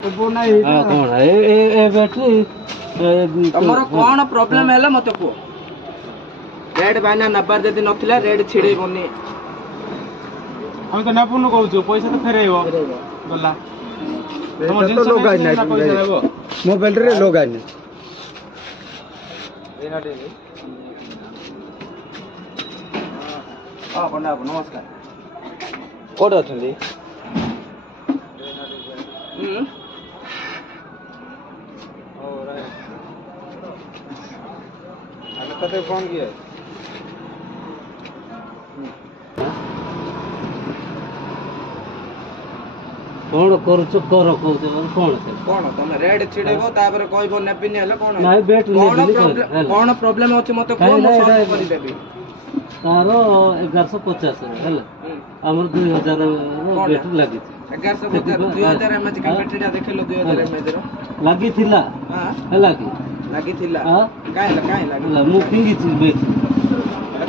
कौन ए बैटरी तमरो कौन प्रॉब्लम है मत को रेड बाइना नबार जदी नथिला रेड छिड़े बनी हम तो नापुन कहू पैसा तो फेरेइबो गला तुम जिंस लोग आइ ना पैसा देबो मोबाइल रे लोग आइ ना एनाटे हां बंडा नमस्कार कोड अछंदी कते फोन किए कौन करूछ कर कहू कौन कौन तुम रेड छिड़ेबो तापर कहबो नेपिनी हले कौन नाही बेट नेबिनी कौन प्रॉब्लम अछि मते कोन सॉल्व करि देबी तारो 1150 हला हमर 2000 रो बैटरी लागि 1150 2000 एमएच का बैटरी देखलो 2000 एमएच रो लागि थिला हां हला की लागि थिला हां काहे लागि मु फिंगी छी बैटरी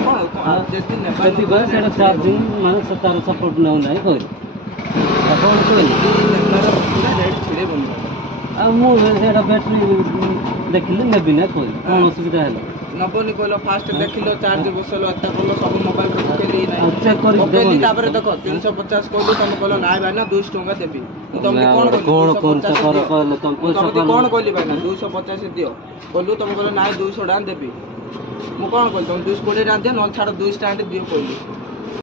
कौन जेती ने कति बस सेटा चार्जिंग माने सतार सपोर्ट न नाही कोइ कौन कोइ रेड छिड़े बनी आ मु सेटा बैटरी देखिले नेबी ना कोइ कोन असुविधा हला नबनी कहलो फास्ट देखिलो चार्ज बसलो एता कहलो सब मोबाइल रे पकेली नै चेक करि पकेली तापर देखो 350 कहलो तुम कहलो नाय भाई ना 200 टका देबी तुम कोन कर कहलो तुम पैसा कोन कहली भाई ना 250 दियो कहलु तुम कहलो नाय 200 टका देबी मु कोन कहल तुम 220 टका दियो न छाड़ 200 टका दियो कहलु